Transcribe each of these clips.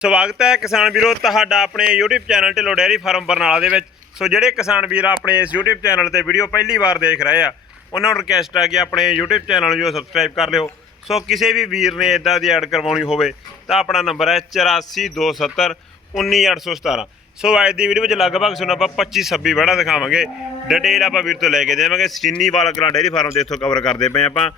ਸਵਾਗਤ ਹੈ ਕਿਸਾਨ ਵੀਰੋ ਤੁਹਾਡਾ ਆਪਣੇ YouTube channel Dhillon dairy farm Barnala ਦੇ ਵਿੱਚ। ਸੋ ਜਿਹੜੇ ਕਿਸਾਨ ਵੀਰ ਆਪਣੇ ਇਸ YouTube ਚੈਨਲ ਤੇ ਵੀਡੀਓ ਪਹਿਲੀ ਵਾਰ ਦੇਖ ਰਹੇ ਆ, ਉਹਨਾਂ ਨੂੰ ਰਿਕਵੈਸਟ ਆ ਕਿ ਆਪਣੇ YouTube ਚੈਨਲ ਨੂੰ ਜੋ ਸਬਸਕ੍ਰਾਈਬ ਕਰ ਲਿਓ। ਸੋ ਕਿਸੇ ਵੀ ਵੀਰ ਨੇ ਇਦਾਂ ਦੀ ਐਡ ਕਰਵਾਉਣੀ ਹੋਵੇ, ਤਾਂ ਆਪਣਾ ਨੰਬਰ ਹੈ 8427 19817 ਸੋ ਅੱਜ ਦੀ ਵੀਡੀਓ ਵਿੱਚ ਲਗਭਗ ਤੁਹਾਨੂੰ ਆਪਾਂ 25 26 ਵੜਾ ਦਿਖਾਵਾਂਗੇ। ਡਿਟੇਲ ਆਪਾਂ ਵੀਰ ਤੋਂ ਲੈ ਕੇ ਦੇਵਾਂਗੇ। ਸਟੀਨੀ ਵਾਲਾ ਕਲਾ ਡੈਰੀ ਫਾਰਮ ਤੇ ਇੱਥੋਂ ਕਵਰ ਕਰਦੇ ਪਏ ਆਪਾਂ।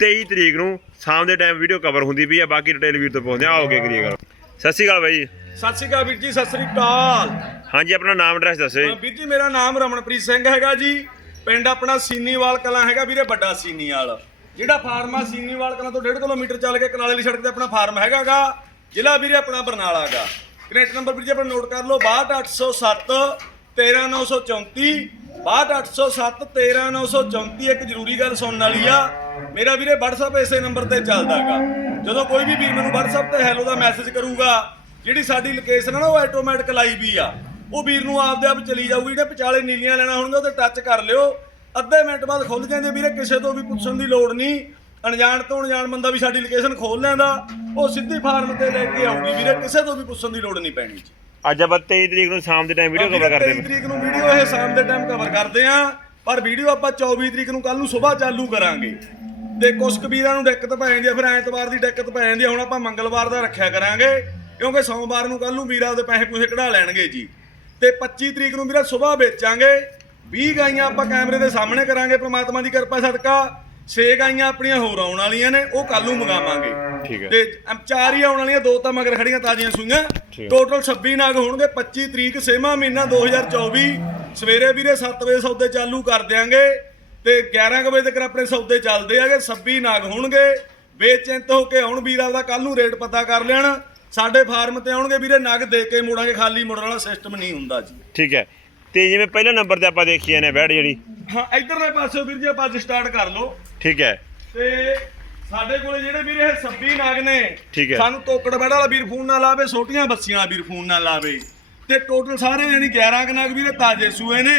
23 ਤਰੀਕ ਨੂੰ ਸ਼ਾਮ ਦੇ ਟਾਈਮ ਵੀਡੀਓ ਕਵਰ ਹੁੰਦੀ ਪਈ ਆ, ਬਾਕੀ ਡਿਟੇਲ ਵੀਰ ਤੋਂ ਪਹੁੰਚਦੇ ਆ ਆਓਗੇ ਕਰੀਏ ਕਰੋ ਸਤਿ ਸ਼੍ਰੀ ਅਕਾਲ ਬਾਈ ਜੀ। ਸਤਿ ਸ਼੍ਰੀ ਅਕਾਲ ਵੀਰ ਜੀ ਸਤਿ ਸ਼੍ਰੀ ਅਕਾਲ। ਹਾਂਜੀ ਆਪਣਾ ਨਾਮ ਐਡਰੈਸ ਦੱਸੋ ਜੀ। ਵੀਰ ਜੀ ਮੇਰਾ ਨਾਮ ਰਮਨਪ੍ਰੀਤ ਸਿੰਘ ਹੈਗਾ ਜੀ। ਪਿੰਡ ਆਪਣਾ ਸੀਨੀਵਾਲ ਕਲਾਂ ਹੈਗਾ ਵੀਰੇ ਵੱਡਾ ਸੀਨੀਵਾਲ। ਜਿਹੜਾ ਫਾਰਮ ਆ ਸੀਨੀਵਾਲ ਕਲਾਂ ਤੋਂ 1.5 ਕਿਲੋਮੀਟਰ ਚੱਲ ਕੇ ਕਨਾਲੇ ਵਾਲੀ ਸੜਕ ਤੇ ਆਪਣਾ ਫਾਰਮ ਹੈਗਾਗਾ। ਜ਼ਿਲ੍ਹਾ ਵੀਰੇ ਆਪਣਾ ਬਰਨਾਲਾ ਗਾ ਕਨੈਕਟ ਨੰਬਰ ਵੀਰ ਜੀ ਆਪਣਾ ਨੋਟ ਕਰ ਲਓ 62807 13934 62807 13934 ਇੱਕ ਜ਼ਰੂਰੀ ਗੱਲ ਸੁਣਨ ਵਾਲੀ ਆ। ਮੇਰਾ ਵੀਰੇ WhatsApp ਇਸੇ ਨੰਬਰ ਤੇ ਚੱਲਦਾਗਾ ਜਦੋਂ ਕੋਈ ਵੀ ਵੀਰ ਮੈਨੂੰ WhatsApp ਤੇ ਹੈਲੋ ਦਾ ਮੈਸੇਜ ਕਰੂਗਾ ਜਿਹੜੀ ਸਾਡੀ ਲੋਕੇਸ਼ਨ ਆ ਨਾ ਉਹ ਆਟੋਮੈਟਿਕ ਲਾਈ ਵੀ ਆ। ਉਹ ਵੀਰ ਨੂੰ ਆਪਦੇ ਆਪ ਚਲੀ ਜਾਊਗੀ ਜਿਹੜੇ ਵਿਚਾਲੇ ਨੀਲੀਆਂ ਲੈਣਾ ਹੋਣਗੀਆਂ ਉਹਤੇ ਟੱਚ ਕਰ ਲਿਓ। ਅੱਧੇ ਮਿੰਟ ਬਾਅਦ ਖੁੱਲ ਜਾਂਦੇ ਵੀਰੇ ਕਿਸੇ ਤੋਂ ਵੀ ਪੁੱਛਣ ਦੀ ਲੋੜ ਨਹੀਂ। ਅਣਜਾਣ ਤੋਂ ਅਣਜਾਣ ਬੰਦਾ ਵੀ ਸਾਡੀ ਲੋਕੇਸ਼ਨ ਖੋਲ ਲੈਂਦਾ। ਉਹ ਸਿੱਧੀ ਫਾਰਮ ਤੇ ਲੈ ਕੇ ਆਊਗੀ ਵੀਰੇ ਕਿਸੇ ਤੋਂ ਵੀ ਪੁੱਛਣ ਦੀ ਲੋੜ ਨਹੀਂ ਪੈਣੀ। ਜੀ ਅੱਜ ਆਪਾਂ 23 ਤਰੀਕ ਨੂੰ ਸ਼ਾਮ ਦੇ ਟਾਈਮ ਵੀਡੀਓ ਕਵਰ ਕਰਦੇ 23 ਤਰੀਕ ਨੂੰ ਵੀਡੀਓ ਇਹ ਸ਼ਾਮ ਦੇ ਟਾਈਮ ਕਵਰ ਕਰਦੇ ਆ ਪਰ ਵੀਡੀਓ ਆਪਾਂ 24 ਤਰੀਕ ਨੂੰ ਕੱਲ ਨੂੰ ਸਵੇਰ ਚਾਲੂ ਕਰਾਂਗੇ। ਤੇ ਕੁਛ ਕਬੀਰਾਂ ਨੂੰ ਦਿੱਕਤ ਪੈ ਜਾਂਦੀ ਆ ਫਿਰ ਐਤਵਾਰ ਦੀ ਦਿੱਕਤ ਪੈ ਜਾਂਦੀ ਆ ਹੁਣ ਆਪਾਂ ਮੰਗਲਵਾਰ ਦਾ ਰੱਖਿਆ ਕਰਾਂਗੇ ਕਿਉਂਕਿ ਸੋਮਵਾਰ ਨੂੰ ਕੱਲ ਨੂੰ ਵੀਰਾਂ ਦੇ ਪੈਸੇ ਪੂਸੇ ਕਢਾ ਲੈਣਗੇ ਜੀ ਤੇ 25 ਤਰੀਕ ਨੂੰ ਵੀਰਾ ਸਵੇਰ ਵੇਚਾਂਗੇ 20 ਗਾਈਆਂ ਆਪਾਂ ਕੈਮਰੇ ਦੇ ਸਾਹਮਣੇ ਕਰਾਂਗੇ ਪ੍ਰਮਾਤਮਾ ਦੀ ਕਿਰਪਾ ਸਦਕਾ 6 ਗਾਈਆਂ ਆਪਣੀਆਂ ਹੋਰ ਆਉਣ ਵਾਲੀਆਂ ਨੇ ਉਹ ਕੱਲ ਨੂੰ ਮੰਗਾਵਾਂਗੇ ਠੀਕ ਹੈ। ਤੇ ਚਾਰ ਹੀ ਆਉਣ ਵਾਲੀਆਂ ਦੋ ਤਾਂ ਮਗਰ ਖੜੀਆਂ ਤਾਜ਼ੀਆਂ ਸੂਈਆਂ। ਟੋਟਲ 26 ਨਾਗ ਹੋਣਗੇ 25 ਤਰੀਕ ਸੇਮਾ ਮਹੀਨਾ 2024 ਸਵੇਰੇ ਵੀਰੇ 7 ਵਜੇ ਸੌਦੇ ਚਾਲੂ ਕਰ ਦਿਆਂਗੇ ਤੇ 11 ਕੁ ਵਜੇ ਤੱਕ ਆਪਣੇ ਸੌਦੇ ਚੱਲਦੇ ਆਗੇ 26 ਨਾਗ ਹੋਣਗੇ ਬੇਚਿੰਤ ਹੋ ਕੇ ਆਉਣ ਵੀਰਾਂ ਦਾ ਕੱਲ ਨੂੰ ਰੇਟ ਪਤਾ ਕਰ ਲੈਣ। ਸਾਡੇ ਫਾਰਮ ਤੇ ਆਉਣਗੇ ਵੀਰੇ ਨਗ ਦੇ ਕੇ ਮੋੜਾਂਗੇ ਖਾਲੀ ਮੋੜਨ ਵਾਲਾ ਸਿਸਟਮ ਨਹੀਂ ਹੁੰਦਾ ਜੀ। ਠੀਕ ਹੈ। ਤੇ ਜਿਵੇਂ ਪਹਿਲੇ ਨੰਬਰ ਤੇ ਆਪਾਂ ਦੇਖੀ ਨੇ ਬੈਡ ਜਿਹੜੀ। ਹਾਂ ਇਧਰਲੇ ਪਾਸੇ ਵੀਰ ਜੀ ਆਪਾਂ ਅੱਜ ਸਟਾਰਟ ਕਰ ਲਓ। ਠੀਕ ਹੈ। ਤੇ ਸਾਡੇ ਕੋਲੇ ਜਿਹੜੇ ਵੀਰੇ ਇਹ 26 ਨਾਗ ਨੇ। ਸਾਨੂੰ ਤੋਕੜ ਬੈੜ ਵਾਲਾ ਵੀਰ ਫੋਨ ਨਾ ਲਾਵੇ ਛੋਟੀਆਂ ਬੱਸੀਆਂ ਵੀਰ ਫੋਨ ਨਾ ਲਾਵੇ। ਤੇ ਟੋਟਲ ਸਾਰੇ ਯਾਨੀ 11 ਕੁ ਨਾਗ ਵੀਰੇ ਤਾਜ਼ੇ ਸੂਏ ਨੇ।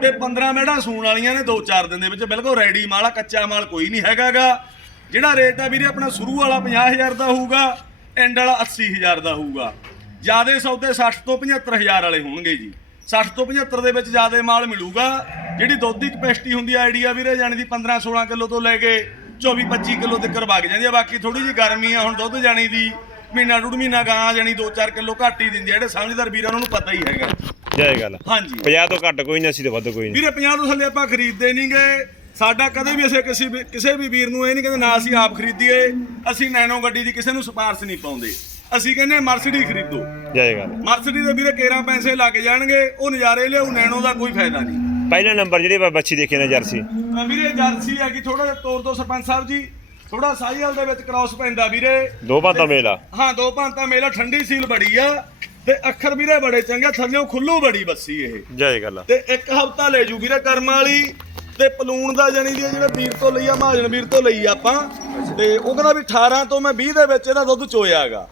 ਤੇ 15 ਮੈੜਾਂ ਸੂਣ ਵਾਲੀਆਂ ਨੇ 2-4 ਦਿਨ ਦੇ ਵਿੱਚ। ਬਿਲਕੁਲ ਰੈਡੀ ਮਾਲ ਆ, ਕੱਚਾ ਮਾਲ ਕੋਈ ਨਹੀਂ ਹੈਗਾਗਾ। ਜਿਹੜਾ ਰੇਟ ਆ ਵੀਰੇ ਆਪਣਾ ਸ਼ੁਰੂ ਵਾਲਾ 50000 ਦਾ ਹੋਊਗਾ ਐਂਡ ਵਾਲਾ 80000 ਦਾ ਹੋਊਗਾ। ਜਿਆਦੇ ਸੌਦੇ 60 ਤੋਂ 75000 ਵਾਲੇ ਹੋਣਗੇ ਜੀ। 60 ਤੋਂ 75 ਦੇ ਵਿੱਚ ਜਿਆਦੇ ਮਾਲ ਮਿਲੂਗਾ। ਜਿਹੜੀ ਦੁੱਧ ਦੀ ਕਪੈਸਿਟੀ ਹੁੰਦੀ ਆ ਆਈਡੀਆ ਵੀਰੇ ਜਾਣੀ ਦੀ 15 16 ਕਿਲੋ ਤੋਂ ਲੈ ਕੇ 24 25 ਕਿਲੋ ਤੱਕ ਵਗ ਜਾਂਦੀ ਆ। ਬਾਕੀ ਥੋੜੀ ਜਿਹੀ ਗਰਮੀ ਆ, ਹੁਣ ਦੁੱਧ ਜਾਣੀ ਦੀ। ਮਹੀਨਾ ਡੂਢ ਮਹੀਨਾ ਗਾਂ ਜਾਣੀ 2-4 ਕਿਲੋ ਘੱਟ ਹੀ ਦਿੰਦੀ ਆ। ਜਿਹੜੇ ਸਮਝਦਾਰ ਵੀਰਾਂ ਉਹਨਾਂ ਨੂੰ ਪਤਾ ਹੀ ਹੈਗਾ। ਜੈ ਗੱਲ। ਹਾਂਜੀ। 50 ਤੋਂ ਘੱਟ ਕੋਈ ਨਹੀਂ 80 ਤੋਂ ਵੱਧ ਕੋਈ ਨਹੀਂ। ਵੀਰੇ 50 ਤੋਂ ਥੱਲੇ ਆਪਾਂ ਖਰੀਦਦੇ ਨਹੀਂਗੇ ਸਾਡਾ ਕਦੇ ਵੀ ਅਸੀਂ ਕਿਸੇ ਵੀ ਕਿਸੇ ਵੀ ਵੀਰ ਨੂੰ ਇਹ ਨਹੀਂ ਕਹਿੰਦੇ ਨਾ ਅਸੀਂ ਆਪ ਖਰੀਦੀਏ। ਅਸੀਂ ਨੈਨੋ ਗੱਡੀ ਦੀ ਕਿਸੇ ਨੂੰ ਸਿਫਾਰਿਸ਼ ਨਹੀਂ ਪਾਉਂਦੇ। ਅਸੀਂ ਕਹਿੰਦੇ ਮਰਸਡੀ ਖਰੀਦੋ। ਜੈ ਗੱਲ। ਮਰਸਡੀ ਦੇ ਵੀਰੇ 13 ਪੈਸੇ ਲੱਗ ਜਾਣਗੇ। ਉਹ ਨਜ਼ਾਰੇ ਲਿਆਉ ਨੈਨੋ ਦਾ ਕੋਈ ਫਾਇਦਾ ਨਹੀਂ। ਪਹਿਲਾ ਨੰਬਰ ਜਿਹੜੀ ਬੱਚੀ ਦੇਖੀ ਨੇ ਜਰਸੀ। ਵੀਰੇ ਜਰਸੀ ਹੈਗੀ ਥੋੜਾ ਜਿਹਾ ਤੋਰ ਦੋ ਸਰਪੰਚ ਸਾਹਿਬ ਜੀ। ਥੋੜਾ ਸਾਈਵਾਲ ਦੇ ਵਿੱਚ ਕ੍ਰਾਸ ਪੈਂਦਾ ਵੀਰੇ। ਦੋ ਭਾਂਤਾ ਮੇਲਾ। ਹਾਂ ਦੋ ਭਾਂਤਾ ਮੇਲਾ ਠੰਡੀ ਸੀਲ ਬੜੀ ਆ। ਤੇ ਅੱਖਰ ਵੀਰੇ ਬੜੇ ਚੰਗੇ ਥੱਲੇੋਂ ਖੁੱਲੂ ਬੜੀ ਬੱਸੀ ਇਹ। ਜੈ ਗੱਲ ਤੇ ਇੱਕ ਹਫਤਾ ਲੈ ਜੂ ਵੀਰੇ ਕਰਮ ਵਾਲੀ। ਤੇ ਪਲੂਣ ਦਾ ਜਣੀ ਦੀ ਜਿਹੜਾ ਵੀਰ ਤੋਂ ਲਈ ਆ ਮਹਾਜਨ ਵੀਰ ਤੋਂ ਲਈ ਆਪਾਂ। ਤੇ ਉਹ ਕਹਿੰਦਾ ਵੀ 18 ਤੋਂ ਮੈਂ 20 ਦੇ ਵਿੱਚ ਇਹਦਾ ਦੁੱਧ ਚੋਇਆਗਾ।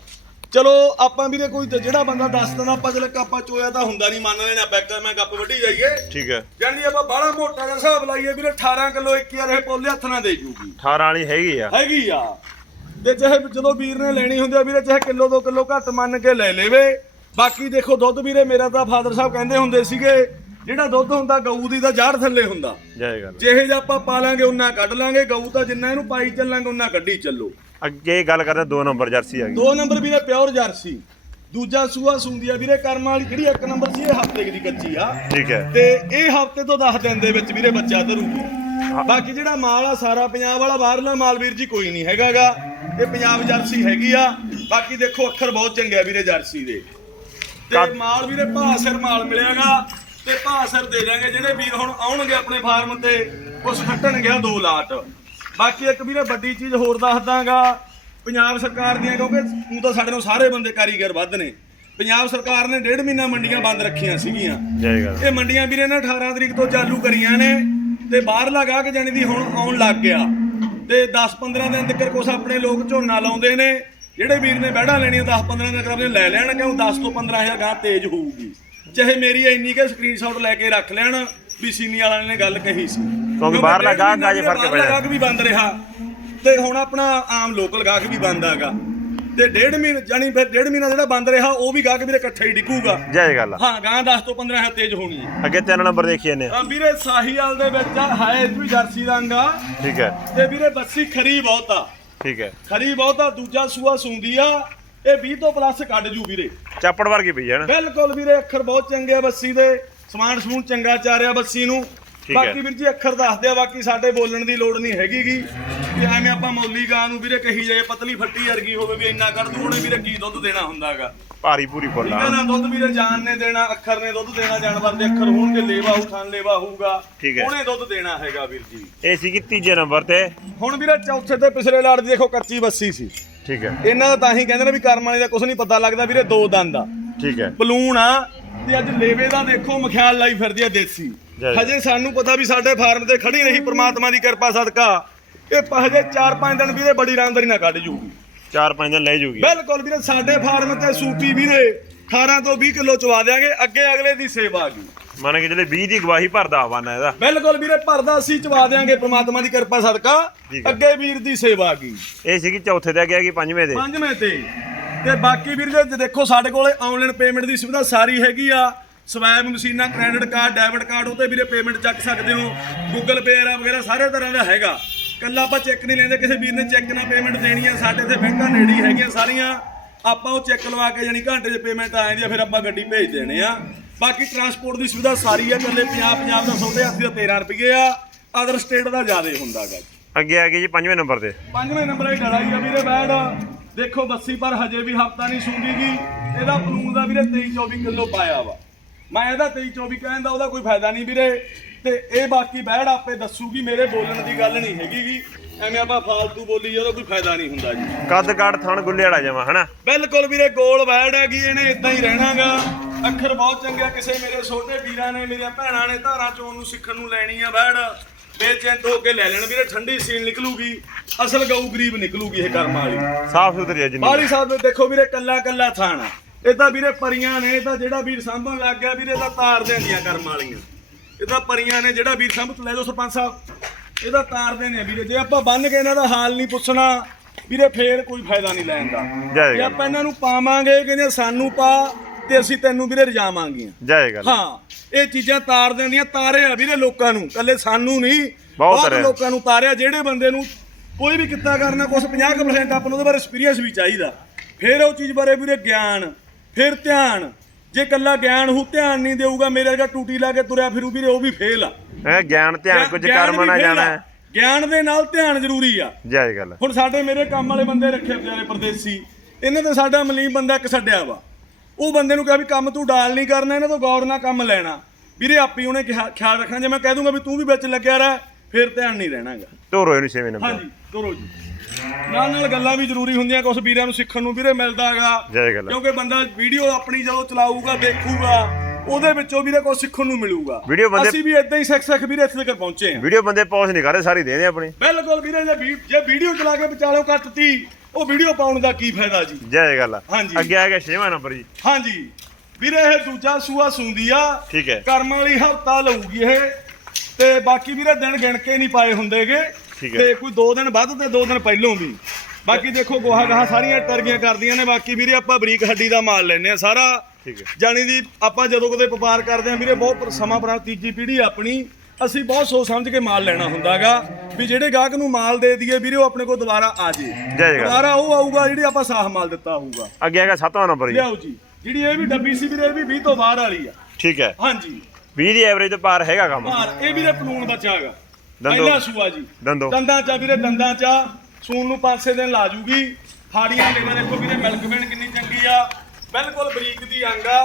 ਚਲੋ ਆਪਾਂ ਵੀਰੇ ਕੋਈ ਜਿਹੜਾ ਬੰਦਾ ਦੱਸ ਦਿੰਦਾ ਆਪਾਂ ਚਲ ਆਪਾਂ ਚੋਇਆ ਤਾਂ ਹੁੰਦਾ ਨਹੀਂ ਮੰਨ ਲੈਣਾ ਬੈਕ ਮੈਂ ਗੱਪ ਵੱਢੀ ਜਾਈਏ। ਠੀਕ ਹੈ। ਜਾਨੀ ਆਪਾਂ ਬਾਹਲਾ ਮੋਟਾ ਦਾ ਹਿਸਾਬ ਲਾਈਏ ਵੀਰੇ 18 ਕਿਲੋ ਇੱਕ ਯਾਰ ਇਹ ਪੋਲੇ ਹੱਥ ਨਾਲ ਦੇ ਜੂਗੀ। 18 ਵਾਲੀ ਹੈਗੀ ਆ। ਹੈਗੀ ਆ। ਤੇ ਚਾਹੇ ਜਦੋਂ ਵੀਰ ਨੇ ਲੈਣੀ ਹੁੰਦੀ ਆ ਵੀਰੇ ਚਾਹੇ ਕਿਲੋ 2 ਕਿਲੋ ਘੱਟ ਮੰਨ ਕੇ ਲੈ ਲੇਵੇ। ਬਾਕੀ ਦੇਖੋ ਦੁੱਧ ਵੀਰੇ ਮੇਰਾ ਤਾਂ ਫਾਦਰ ਸਾਹਿਬ ਕਹਿੰਦੇ ਹੁੰਦੇ ਸੀਗੇ ਜਿਹੜਾ ਦੁੱਧ ਹੁੰਦਾ ਗਊ ਦੀ ਤਾਂ ਜੜ ਥੱਲੇ ਹੁੰਦਾ। ਜੈ ਗੱਲ ਜਿਹੇ ਜਿਹਾ ਆਪਾਂ ਪਾਲਾਂਗੇ ਉਹਨਾਂ ਕੱਢ ਲਾਂਗੇ ਗਊ ਤਾਂ ਜਿੰਨਾ ਇਹਨੂੰ ਪਾਈ ਚੱਲਾਂਗੇ ਉਹਨਾਂ ਕੱਢੀ ਚੱਲੋ। ਅੱਗੇ ਗੱਲ ਕਰਦੇ ਦੋ ਨੰਬਰ ਜਰਸੀ ਆ ਗਈ। ਦੋ ਨੰਬਰ ਵੀਰੇ ਪਿਓਰ ਜਰਸੀ। ਦੂਜਾ ਸੂਆ ਸੁੰਦੀ ਆ ਵੀਰੇ ਕਰਮ ਵਾਲੀ ਜਿਹੜੀ ਇੱਕ ਨੰਬਰ ਸੀ ਇਹ ਹਫ਼ਤੇ ਦੀ ਕੱਚੀ ਆ। ਠੀਕ ਹੈ। ਤੇ ਇਹ ਹਫ਼ਤੇ ਤੋਂ 10 ਦਿਨ ਦੇ ਵਿੱਚ ਵੀਰੇ ਬੱਚਾ ਧਰੂਗੀ। ਬਾਕੀ ਜਿਹੜਾ ਮਾਲ ਆ ਸਾਰਾ ਪੰਜਾਬ ਵਾਲਾ ਬਾਹਰਲਾ ਮਾਲ ਵੀਰ ਜੀ ਕੋਈ ਨਹੀਂ ਹੈਗਾਗਾ। ਇਹ ਪੰਜਾਬ ਜਰਸੀ ਹੈਗੀ ਆ। ਬਾਕੀ ਦੇਖੋ ਅੱਖਰ ਬਹੁਤ ਚੰਗੇ ਆ ਵੀਰੇ ਜਰਸੀ ਦੇ। ਤੇ ਮਾਲ ਵੀਰੇ ਭਾਅ ਮਾਲ ਮਿਲਿਆਗਾ। ਤੇ ਭਾਅ ਦੇ ਦਾਂਗੇ ਜਿਹੜੇ ਵੀਰ ਹੁਣ ਆਉਣਗੇ ਆਪਣੇ ਫਾਰਮ ਤੇ ਉਸ ਖੱਟਣ ਗਿਆ ਦੋ ਲਾਟ। ਬਾਕੀ ਇੱਕ ਵੀਰੇ ਵੱਡੀ ਚੀਜ਼ ਹੋਰ ਦੱਸ ਦਾਂਗਾ। ਪੰਜਾਬ ਸਰਕਾਰ ਦੀਆਂ ਕਿਉਂਕਿ ਤੂੰ ਤਾਂ ਸਾਡੇ ਨਾਲ ਸਾਰੇ ਬੰਦੇ ਕਾਰੀਗਰ ਵੱਧ ਨੇ। ਪੰਜਾਬ ਸਰਕਾਰ ਨੇ ਡੇਢ ਮਹੀਨਾ ਮੰਡੀਆਂ ਬੰਦ ਰੱਖੀਆਂ ਸੀਗੀਆਂ। ਜੈ ਗੱਲ ਇਹ ਮੰਡੀਆਂ ਵੀਰੇ ਨੇ 18 ਤਰੀਕ ਤੋਂ ਚਾਲੂ ਕਰੀਆਂ ਨੇ ਤੇ ਬਾਹਰਲਾ ਗਾਹਕ ਜਾਣੀ ਦੀ ਹੁਣ ਆਉਣ ਲੱਗ ਗਿਆ। ਤੇ 10-15 ਦਿਨ ਤੱਕ ਕੁਛ ਆਪਣੇ ਲੋਕ ਝੋਨਾ ਲਾਉਂਦੇ ਨੇ। ਜਿਹੜੇ ਵੀਰ ਨੇ ਬਹਿੜਾ ਲੈਣੀ 10-15 ਦਿਨ ਤੱਕ ਆਪਣੇ ਲੈ ਲੈਣ ਕਿਉਂ 10 ਤੋਂ 15000 ਗਾਹ ਤੇਜ਼ ਹੋਊਗੀ। ਚਾਹੇ ਮੇਰੀ ਇੰਨੀ ਕੇ ਸਕਰੀਨਸ਼ਾਟ ਲੈ ਕੇ ਰੱਖ ਲੈਣ ਵੀ ਸੀਨੀ ਵਾਲਿਆਂ ਨੇ ਗੱਲ ਕਹੀ ਸੀ। ਕਿਉਂਕਿ ਬਾਹਰਲਾ ਗਾਹਕ ਮਹੀਨਾ ਅੱਜ ਫ਼ਰਕ ਪੈ ਜਾਂਦਾ। ਗਾਹਕ ਵੀ ਬੰਦ ਰਿਹਾ। ਤੇ ਹੁਣ ਆਪਣਾ ਆਮ ਲੋਕਲ ਗਾਹਕ ਵੀ ਬੰਦ ਆਗਾ ਤੇ ਡੇਢ ਮਹੀਨੇ ਜਾਨੀ ਫਿਰ ਡੇਢ ਮਹੀਨਾ ਜਿਹੜਾ ਬੰਦ ਰਿਹਾ ਉਹ ਵੀ ਗਾਹਕ ਵੀਰੇ ਇਕੱਠਾ ਹੀ ਡਿੱਗੂਗਾ। ਜੈ ਗੱਲ ਆ। ਹਾਂ ਗਾਂ 10 ਤੋਂ 15 ਹੈ ਤੇਜ਼ ਹੋਣੀ ਹੈ। ਅੱਗੇ ਤਿੰਨ ਨੰਬਰ ਦੇਖੀ ਜਾਂਦੇ ਆ। ਤਾਂ ਵੀਰੇ ਸਾਹੀਵਾਲ ਦੇ ਵਿੱਚ ਆ ਹੈ ਇਹ ਵੀ ਜਰਸੀ ਰੰਗ ਆ। ਠੀਕ ਹੈ। ਤੇ ਵੀਰੇ ਬੱਸੀ ਖਰੀ ਬਹੁਤ ਆ। ਠੀਕ ਹੈ। ਖਰੀ ਬਹੁਤ ਆ ਦੂਜਾ ਸੂਆ ਸੂੰਦੀ ਆ। ਇਹ 20 ਤੋਂ ਪਲੱਸ ਕੱਢ ਜੂ ਵੀਰੇ। ਚਾਪੜ ਵਰਗੀ ਪਈ ਹੈ ਨਾ। ਬਿਲਕੁਲ ਵੀਰੇ ਅੱਖਰ ਬਹੁਤ ਚੰਗੇ ਆ ਬੱਸੀ ਦੇ। ਸਮਾਨ ਸਮੂਨ ਚੰਗਾ ਚਾਰਿਆ ਬੱਸੀ ਨੂੰ। ਬਾਕੀ ਵੀਰ ਜੀ ਅੱਖਰ ਦੱਸਦੇ ਆ ਬਾਕੀ ਸਾਡੇ ਬੋਲਣ ਦੀ ਲੋੜ ਨਹੀਂ ਹੈਗੀਗੀ। ਕਿ ਐਵੇਂ ਆਪਾਂ ਮੌਲੀ ਗਾਂ ਨੂੰ ਵੀਰੇ ਕਹੀ ਜਾਏ ਪਤਲੀ ਫੱਟੀ ਵਰਗੀ ਹੋਵੇ ਵੀ ਇੰਨਾ ਕੱਢ ਦੂ ਉਹਨੇ ਵੀਰੇ ਕੀ ਦੁੱਧ ਦੇਣਾ ਹੁੰਦਾਗਾ? ਭਾਰੀ ਪੂਰੀ ਫੁੱਲ ਠੀਕ ਆ ਹੈ ਨਾ ਦੁੱਧ ਵੀਰੇ ਜਾਨ ਨੇ ਦੇਣਾ ਅੱਖਰ ਨੇ ਦੁੱਧ ਦੇਣਾ ਜਾਨਵਰ ਦੇ ਅੱਖਰ ਹੋਣਗੇ ਲੇਵਾ ਥਣ ਲੇਵਾ ਹੋਊਗਾ। ਠੀਕ ਹੈ। ਉਹਨੇ ਦੁੱਧ ਦੇਣਾ ਹੈਗਾ ਵੀਰ ਜੀ। ਇਹ ਸੀਗੀ ਤੀਜੇ ਨੰਬਰ ਤੇ। ਹੁਣ ਵੀਰੇ ਚੌਥੇ ਤੇ ਪਿਛਲੇ ਲਾੜ ਦੀ ਦੇਖੋ ਕੱਚੀ ਬੱਸੀ ਸੀ। ਠੀਕ ਹੈ। ਇਹਨਾਂ ਦਾ ਤਾਂ ਹੀ ਕਹਿੰਦੇ ਨੇ ਵੀ ਕਰਮ ਵਾਲੇ ਦਾ ਕੁਝ ਨਹੀਂ ਪਤਾ ਲੱਗਦਾ ਵੀਰੇ ਦੋ ਦੰਦ ਆ। ਠੀਕ ਹੈ। ਬਲੂਨ ਆ ਤੇ ਅੱਜ ਲੇਵੇ ਦਾ ਦੇਖੋ ਮਖਿਆਲ ਲਾਈ ਫਿਰਦੀ ਆ ਦੇਸੀ। ਹਜੇ ਸਾਨੂੰ ਪਤਾ ਵੀ ਸਾਡੇ ਫਾਰਮ ਤੇ ਖੜੀ ਰਹੀ ਪ੍ਰਮਾਤਮਾ ਦੀ ਕਿਰਪਾ ਸਦਕਾ। ਇਹ ਹਜੇ 4-5 ਦਿਨ ਵੀਰੇ ਬੜੀ ਰਾਮਦਾਰੀ ਨਾਲ ਕੱਢ ਜੂਗੀ। ਚਾਰ ਪੰਜ ਦਿਨ ਲੈ ਜੂਗੀ। ਬਿਲਕੁਲ ਵੀਰੇ ਸਾਡੇ ਫਾਰਮ ਤੇ ਸੂਪੀ ਵੀਰੇ 18 ਤੋਂ 20 ਕਿਲੋ ਚਵਾ ਦਿਆਂਗੇ ਅੱਗੇ ਅਗਲੇ ਦੀ ਸੇਵਾ ਆ ਗਈ ਮੰਨ ਕੇ ਜਿਹੜੇ 20 ਦੀ ਗਵਾਹੀ ਭਰਦਾ ਹਵਾਨਾ ਇਹਦਾ। ਬਿਲਕੁਲ ਵੀਰੇ ਭਰਦਾ ਅਸੀਂ ਚਵਾ ਦਿਆਂਗੇ ਪ੍ਰਮਾਤਮਾ ਦੀ ਕਿਰਪਾ ਸਦਕਾ। ਅੱਗੇ ਵੀਰ ਦੀ ਸੇਵਾ ਆ ਗਈ। ਇਹ ਸੀਗੀ ਚੌਥੇ ਤੇ ਗਿਆ ਕਿ ਪੰਜਵੇਂ ਤੇ? ਪੰਜਵੇਂ ਤੇ। ਤੇ ਬਾਕੀ ਵੀਰ ਜੀ ਦੇਖੋ ਸਾਡੇ ਕੋਲੇ ਆਨਲਾਈਨ ਪੇਮੈਂਟ ਦੀ ਸੁਵਿਧਾ ਸਾਰੀ ਹੈਗੀ ਆ। ਸਵੈਪ ਮਸ਼ੀਨਾਂ ਕ੍ਰੈਡਿਟ ਕਾਰਡ ਡੈਬਿਟ ਕਾਰਡ ਉਤੇ ਵੀਰੇ ਪੇਮੈਂਟ ਚੱਕ ਸਕਦੇ ਹੋ। ਗੂਗਲ ਪੇ ਵਗੈਰਾ ਵਗੈਰਾ ਸਾਰੇ ਤਰ੍ਹਾਂ ਦਾ ਹੈਗਾ। ਕੱਲਾ ਆਪਾਂ ਚੈੱਕ ਨਹੀਂ ਲੈਂਦੇ ਕਿਸੇ ਵੀਰ ਨੇ ਚੈੱਕ ਨਾਲ ਪੇਮੈਂਟ ਦੇਣੀ ਆ ਸਾਡੇ ਤੇ ਬੈਂਕਾਂ ਨੇੜੇ ਹੀ ਹੈਗੀਆਂ ਸਾਰੀਆਂ। ਆਪਾਂ ਉਹ ਚੈੱਕ ਲਵਾ ਕੇ ਜਾਨੀ ਘੰਟੇ 'ਚ ਪੇਮੈਂਟ ਆ ਜਾਂਦੀ ਆ ਫਿਰ ਆਪਾਂ ਗੱਡੀ ਭੇਜ ਦੇਣੇ ਆ। ਬਾਕੀ ਟਰਾਂਸਪੋਰਟ ਦੀ ਸੁਵਿਧਾ ਸਾਰੀ ਆ ਇਕੱਲੇ 50 50 ਦਾ ਸੌਦੇ ਹੱਥੀ ਦਾ 13 ਰੁਪਏ ਆ। ਅਦਰ ਸਟੇਟ ਦਾ ਜ਼ਿਆਦਾ ਹੁੰਦਾਗਾ। ਅੱਗੇ ਆ ਗਈ ਜੀ ਪੰਜਵੇਂ ਨੰਬਰ ਤੇ। ਪੰਜਵੇਂ ਨੰਬਰ ਇਹ ਲੜਾਈ ਆ ਵੀਰੇ ਬੈਡ ਦੇਖੋ ਬੱਸੀ ਪਰ ਹਜੇ ਵੀ ਹਫਤਾ ਨਹੀਂ ਸੁੰਦੀਗੀ ਇਹਦਾ ਪਲੂਨ ਦਾ ਵੀਰੇ 23 24 ਕਿਲੋ ਪਾਇਆ ਵਾ। ਮੈਂ ਇਹਦਾ 23 24 ਕਹਿਣ ਦਾ ਉਹਦਾ ਕੋਈ ਫਾਇਦਾ ਨਹੀਂ ਵੀਰੇ। ਤੇ ਇਹ ਬਾਕੀ ਬੈਡ ਆਪੇ ਦੱਸੂਗੀ ਮੇਰੇ ਬੋਲਣ ਦੀ ਗੱਲ ਨਹੀਂ ਹੈਗੀਗੀ ਐਵੇਂ ਆਪਾਂ ਫਾਲਤੂ ਬੋਲੀ ਜਦੋਂ ਕੋਈ ਫਾਇਦਾ ਨਹੀਂ ਹੁੰਦਾ ਜੀ। ਕੱਦ ਕਾਠ ਥਣ ਗੁੱਲੇ ਵਾਲਾ ਜਮਾ ਹਨਾ? ਬਿਲਕੁਲ ਵੀਰੇ ਗੋਲ ਬੈਡ ਹੈਗੀ ਇਹਨੇ ਇਦਾਂ ਹੀ ਰਹਿਣਾਗਾ। ਅੱਖਰ ਬਹੁਤ ਚੰਗਾ ਕਿਸੇ ਮੇਰੇ ਛੋਟੇ ਵੀਰਾਂ ਨੇ ਮੇਰੀਆਂ ਭੈਣਾਂ ਨੇ ਧਾਰਾਂ ਚੋਂ ਨੂੰ ਸਿੱਖਣ ਨੂੰ ਲੈਣੀ ਆ ਬੈਡ ਬੇਚੈਂਤ ਹੋ ਕੇ ਲੈ ਲੈਣ ਵੀਰੇ ਠੰਡੀ ਸੀਲ ਨਿਕਲੂਗੀ। ਅਸਲ ਗਊ ਗਰੀਬ ਨਿਕਲੂਗੀ ਇਹ ਕਰਮ ਵਾਲੀ। ਸਾਫ਼ ਸੁਥਰੀ ਆ ਜਿੰਨੀ ਬਾਲੀ ਸਾਹਿਬ ਦੇਖੋ ਵੀਰੇ ਕੱਲਾ ਕੱਲਾ ਥਾਣਾ ਇਹ ਤਾਂ ਵੀਰੇ ਪਰੀਆਂ ਨੇ ਇਹ ਤਾਂ ਜਿਹੜਾ ਵੀਰ ਸਾਂਭਣ ਲੱਗ ਗਿਆ ਵੀਰੇ ਤਾਂ ਤਾਰ ਦੇਂਦੀਆਂ ਕਰਮ ਵਾਲੀਆਂ। ਇਹ ਤਾਂ ਪਰੀਆਂ ਨੇ ਜਿਹੜਾ ਵੀਰ ਸਾਂਭ ਲੈ ਜਾਓ ਸਰਪੰਚ ਸਾਹਿਬ ਇਹ ਤਾਂ ਤਾਰ ਦੇ ਨੇ ਵੀਰੇ। ਜੇ ਆਪਾਂ ਬੰਨ ਕੇ ਇਹਨਾਂ ਦਾ ਹਾਲ ਨਹੀਂ ਪੁੱਛਣਾ ਵੀਰੇ ਫੇਰ ਕੋਈ ਫਾਇਦਾ ਨਹੀਂ ਲੈਣ ਦਾ। ਜੈ ਆਪਾਂ ਇਹਨਾਂ ਨੂੰ ਪਾਵਾਂਗੇ ਕਹਿੰਦੇ ਸਾਨੂੰ ਪਾ ਤੇ ਅਸੀਂ ਤੈਨੂੰ ਵੀਰੇ ਰਜਾਵਾਂਗੇ ਜੈ ਗੱਲ। ਹਾਂ ਇਹ ਚੀਜ਼ਾਂ ਤਾਰ ਦਿੰਦੀਆਂ ਤਾਰੇ ਆ ਵੀਰੇ ਲੋਕਾਂ ਨੂੰ। ਕੱਲੇ ਸਾਨੂੰ ਨਹੀਂ ਬਹੁਤ। ਲੋਕਾਂ ਨੂੰ ਤਾਰਿਆ ਜਿਹੜੇ ਬੰਦੇ ਨੂੰ ਕੋਈ ਵੀ ਕਿੱਤਾ ਕਰਨਾ ਕੁਛ 50% ਆਪਾਂ ਨੂੰ ਉਹਦੇ ਬਾਰੇ ਐਕਸਪੀਰੀਅੰਸ ਵੀ ਚਾਹੀਦਾ। ਫਿਰ ਉਹ ਚੀਜ਼ ਬਾਰੇ ਵੀਰੇ ਗਿਆਨ ਫਿਰ ਧਿਆਨ। ਜੇ ਕੱਲਾ ਗਿਆਨ ਹੋ ਧਿਆਨ ਨਹੀਂ ਦੇਊਗਾ ਮੇਰੇ ਵਰਗਾ ਟੂਟੀ ਲਾ ਕੇ ਤੁਰਿਆ ਫਿਰੂ ਵੀਰੇ ਉਹ ਵੀ ਫੇਲ ਆ। ਇਹ ਗਿਆਨ ਧਿਆਨ ਕੁਝ ਕਰਮ ਨਾ ਜਾਣਾ। ਹੈ ਗਿਆਨ ਦੇ ਨਾਲ ਧਿਆਨ ਜ਼ਰੂਰੀ ਆ। ਜੈ ਗੱਲ। ਹੁਣ ਸਾਡੇ ਮੇਰੇ ਕੰਮ ਵਾਲੇ ਬੰਦੇ ਰੱਖੇ ਵਿਚਾਰੇ ਪਰਦੇਸੀ। ਇਹਨਾਂ ਤੇ ਸਾਡਾ ਮਲੀਮ ਬੰਦਾ ਇੱਕ ਛੱਡਿਆ ਵਾ। ਉਹ ਬੰਦੇ ਨੂੰ ਕਿਹਾ ਵੀ ਕੰਮ ਤੂੰ ਡਾਲ ਨਹੀਂ ਕਰਨਾ ਇਹਨਾਂ ਤੋਂ ਗੌਰ ਨਾਲ ਕੰਮ ਲੈਣਾ। ਵੀਰੇ ਆਪੀ ਉਹਨੇ ਕਿਹਾ- ਖਿਆਲ ਰੱਖਣਾ। ਜੇ ਮੈਂ ਕਹਿ ਦੂੰਗਾ ਵੀ ਤੂੰ ਵੀ ਵਿੱਚ ਲੱਗਿਆ ਰਹਿ ਫਿਰ ਧਿਆਨ ਨਹੀਂ ਰਹਿਣਾਗਾ। ਧੋਰੋ ਇਹਨੂੰ ਛੇਵੇਂ ਨੰਬਰ। ਹਾਂਜੀ ਕਰੋ ਜੀ। ਨਾਲ ਨਾਲ ਗੱਲਾਂ ਵੀ ਜ਼ਰੂਰੀ ਹੁੰਦੀਆਂ ਕੁਝ ਵੀਰਾਂ ਨੂੰ ਸਿੱਖਣ ਨੂੰ ਵੀਰੇ ਮਿਲਦਾਗਾ ਜੈ ਗੱਲ ਕਿਉਂਕਿ ਬੰਦਾ ਵੀਡੀਓ ਆਪਣੀ ਜਦੋਂ ਚਲਾਊਗਾ ਦੇਖੂਗਾ ਉਹਦੇ ਵਿੱਚੋਂ ਵੀਰੇ ਕੁਝ ਸਿੱਖਣ ਨੂੰ ਮਿਲੂਗਾ। ਵੀਡੀਓ ਬੰਦੇ- ਅਸੀਂ ਵੀ ਇਦਾਂ ਹੀ ਸਿੱਖ ਸਿੱਖ ਵੀਰੇ ਇੱਥੇ ਤੱਕ ਪਹੁੰਚੇ ਹਾਂ। ਵੀਡੀਓ ਬੰਦੇ ਪੌਜ਼ ਨਹੀਂ ਕਰਦੇ ਸਾਰੀ ਦੇ ਦੇ ਆਪਣੀ। ਬਿਲਕੁਲ ਵੀਰੇ ਜੇ ਵੀ- ਜੇ ਵੀਡੀਓ ਚਲਾ ਕੇ ਵਿਚਾਲੋਂ ਕੱਟਤੀ ਉਹ ਵੀਡੀਓ ਪਾਉਣ ਦਾ ਕੀ ਫਾਇਦਾ ਜੀ? ਜੈ ਗੱਲ ਹਾਂਜੀ। ਅੱਗੇ ਆ ਗਿਆ ਛੇਵਾਂ ਨੰਬਰ ਜੀ। ਹਾਂਜੀ। ਵੀਰੇ ਇਹ ਦੂਜਾ ਸੂਆ ਸੁੰਦੀ ਆ। ਠੀਕ ਹੈ। ਕਰਮ ਵਾਲੀ ਹਫਤਾ ਲਊਗੀ ਇਹ। ਤੇ ਬਾਕੀ ਵੀਰੇ ਦਿਨ ਗਿਣ ਕੇ ਨਹੀਂ ਪਾਏ ਹੁੰਦੇਗੇ। ਠੀਕ ਹੈ। ਤੇ ਕੋਈ 2 ਦਿਨ ਵੱਧ ਤੇ 2 ਦਿਨ ਪਹਿਲੋਂ ਵੀ। ਬਾਕੀ ਦੇਖੋ ਗੋਹਾ ਗਾਹਾਂ ਸਾਰੀਆਂ ਟਰਗੀਆਂ ਕਰਦੀਆਂ ਨੇ ਬਾਕੀ ਵੀਰੇ ਆਪਾਂ ਬਰੀਕ ਹੱਡੀ ਦਾ ਮਾਲ ਲੈਨੇ ਆ ਸਾਰਾ। ਠੀਕ ਹੈ। ਜਾਣੀ ਦੀ ਆਪਾਂ ਜਦੋਂ ਕਦੇ ਵਪਾਰ ਕਰਦੇ ਆ ਵੀਰੇ ਬਹੁਤ ਸਮਾਂ ਪੁਰਾਣਾ ਤੀਜੀ ਪੀੜ੍ਹੀ ਆਪਣੀ ਅਸੀਂ ਬਹੁਤ ਸੋਚ ਸਮਝ ਕੇ ਮਾਲ ਲੈਣਾ ਹੁੰਦਾਗਾ ਵੀ ਜਿਹੜੇ ਗਾਹਕ ਨੂੰ ਮਾਲ ਦੇ ਦਈਏ ਵੀਰੇ ਉਹ ਆਪਣੇ ਕੋਲ ਦੁਬਾਰਾ ਆ ਜੇ। ਦੁਬਾਰਾ ਉਹ ਆਊਗਾ ਜਿਹੜੀ ਆਪਾਂ ਸਾਹ ਮਾਲ ਦਿੱਤਾ ਹੋਊਗਾ। ਅੱਗੇ ਗਿਆ ਸੱਤਵਾਂ ਨੰਬਰ ਜੀ। ਲਿਆਓ ਜੀ। ਜਿਹੜੀ ਇਹ ਵੀ ਡੱਬੀ ਸੀ ਵੀਰੇ ਇਹ ਵੀ 20 ਤੋਂ ਬਾਹਰ ਵਾਲੀ ਆ। ਠੀਕ ਹੈ। ਹਾਂਜੀ। 20 ਦੀ ਐਵਰੇਜ ਤੋਂ ਪਾਰ ਹੈਗਾ ਕੰਮ। ਭਾਰ ਇਹ ਵੀਰੇ ਪਲੂਣ ਬਚਾਗਾ ਦੰਦੋ। ਪਹਿਲਾ ਸੂਆ ਜੀ। ਦੰਦੋ ਦੰਦਾਂ ਚਾ ਵੀਰੇ ਦੰਦਾਂ ਚਾ ਸੂਣ ਨੂੰ 5-6 ਦਿਨ ਲਾ ਜੂਗੀ। ਫਾੜੀਆਂ ਲੈਣਾ ਦੇਖੋ ਵੀਰੇ ਮਿਲਕ ਬੈਣ ਕਿੰਨੀ ਚੰਗੀ ਆ। ਬਿਲਕੁਲ ਬਰੀਕ ਦੀ ਅੰਗ ਆ।